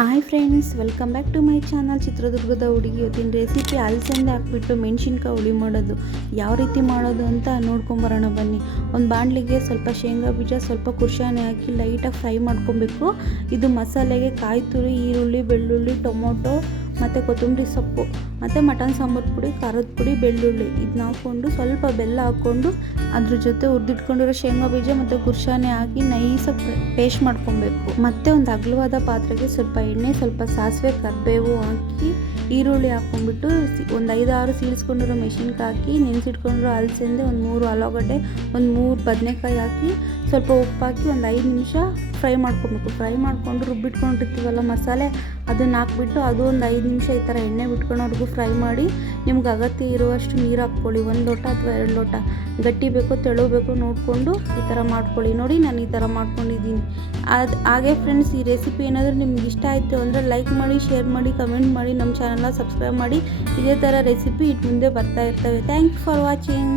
Hi friends, welcome back to my channel. ಚಿತ್ರದುರ್ಗದ ಹುಡುಗಿ ಇವತ್ತಿನ ರೆಸಿಪಿ ಅಲಸಂದೆ ಹಾಕ್ಬಿಟ್ಟು ಮೆಣಸಿನ್ಕಾಯಿ ಹುಳಿ ಮಾಡೋದು ಯಾವ ರೀತಿ ಮಾಡೋದು ಅಂತ ನೋಡ್ಕೊಂಬರೋಣ ಬನ್ನಿ. ಒಂದು ಬಾಣಲಿಗೆ ಸ್ವಲ್ಪ ಶೇಂಗಾ ಬೀಜ, ಸ್ವಲ್ಪ ಕುರ್ಷಾನೆ ಹಾಕಿ ಲೈಟಾಗಿ ಫ್ರೈ ಮಾಡ್ಕೊಬೇಕು. ಇದು ಮಸಾಲೆಗೆ ಕಾಯಿ ತುರಿ, ಈರುಳ್ಳಿ, ಬೆಳ್ಳುಳ್ಳಿ, ಟೊಮೊಟೊ ಮತ್ತು ಕೊತ್ತಂಬರಿ ಸೊಪ್ಪು ಮತ್ತು ಮಟನ್ ಸಾಂಬಾರು ಪುಡಿ, ಖಾರದ ಪುಡಿ, ಬೆಳ್ಳುಳ್ಳಿ ಇದನ್ನ ಹಾಕ್ಕೊಂಡು ಸ್ವಲ್ಪ ಬೆಲ್ಲ ಹಾಕ್ಕೊಂಡು ಅದ್ರ ಜೊತೆ ಹುರಿದಿಟ್ಕೊಂಡಿರೋ ಶೇಂಗಾ ಬೀಜ ಮತ್ತು ಕುರ್ಷಾನೆ ಹಾಕಿ ನೈಸಾಗಿ ಪೇಸ್ಟ್ ಮಾಡ್ಕೊಬೇಕು. ಮತ್ತು ಒಂದು ಅಗಲವಾದ ಪಾತ್ರೆಗೆ ಸ್ವಲ್ಪ ಎಣ್ಣೆ, ಸ್ವಲ್ಪ ಸಾಸಿವೆ, ಕರಿಬೇವು ಹಾಕಿ ಈರುಳ್ಳಿ ಹಾಕ್ಕೊಂಡ್ಬಿಟ್ಟು ಒಂದು 5-6 ಸೀಳಿಸ್ಕೊಂಡಿರೋ ಮೆಣಸಿನ್ಕಾಯಿ ಹಾಕಿ ನೆನೆಸಿಟ್ಕೊಂಡಿರೋ ಅಲಸಂದೆ, ಒಂದು 3 ಆಲೂಗಡ್ಡೆ, ಒಂದು 3 ಬದನೆಕಾಯಿ ಹಾಕಿ ಸ್ವಲ್ಪ ಉಪ್ಪು ಹಾಕಿ ಒಂದು 5 ನಿಮಿಷ ಫ್ರೈ ಮಾಡ್ಕೊಬೇಕು. ಫ್ರೈ ಮಾಡಿಕೊಂಡು ರುಬ್ಬಿಟ್ಕೊಂಡಿರ್ತೀವಲ್ಲ ಮಸಾಲೆ, ಅದನ್ನು ಹಾಕ್ಬಿಟ್ಟು ಅದು ಒಂದು 5 ನಿಮಿಷ ಈ ಥರ ಎಣ್ಣೆ ಬಿಟ್ಕೊಳ್ಳೋವರೆಗೂ ಫ್ರೈ ಮಾಡಿ ನಿಮ್ಗೆ ಅಗತ್ಯ ಇರುವಷ್ಟು ನೀರು ಹಾಕ್ಕೊಳ್ಳಿ. 1 ಲೋಟ ಅಥವಾ 2 ಲೋಟ. ಗಟ್ಟಿ ಬೇಕೋ ತೆಳು ಬೇಕೋ ನೋಡಿಕೊಂಡು ಈ ಥರ ಮಾಡ್ಕೊಳ್ಳಿ. ನೋಡಿ, ನಾನು ಈ ಥರ ಮಾಡ್ಕೊಂಡಿದ್ದೀನಿ. ಹಾಗೆ ಫ್ರೆಂಡ್ಸ್, ಈ ರೆಸಿಪಿ ಏನಾದರೂ ನಿಮ್ಗೆ ಇಷ್ಟ ಆಯಿತು ಅಂದರೆ ಲೈಕ್ ಮಾಡಿ, ಶೇರ್ ಮಾಡಿ, ಕಮೆಂಟ್ ಮಾಡಿ, ನಮ್ಮ ಚಾನಲ್ನ ಸಬ್ಸ್ಕ್ರೈಬ್ ಮಾಡಿ. ಇದೇ ಥರ ರೆಸಿಪಿ ಮುಂದೆ ಬರ್ತಾ ಇರ್ತವೆ. Thank you for watching.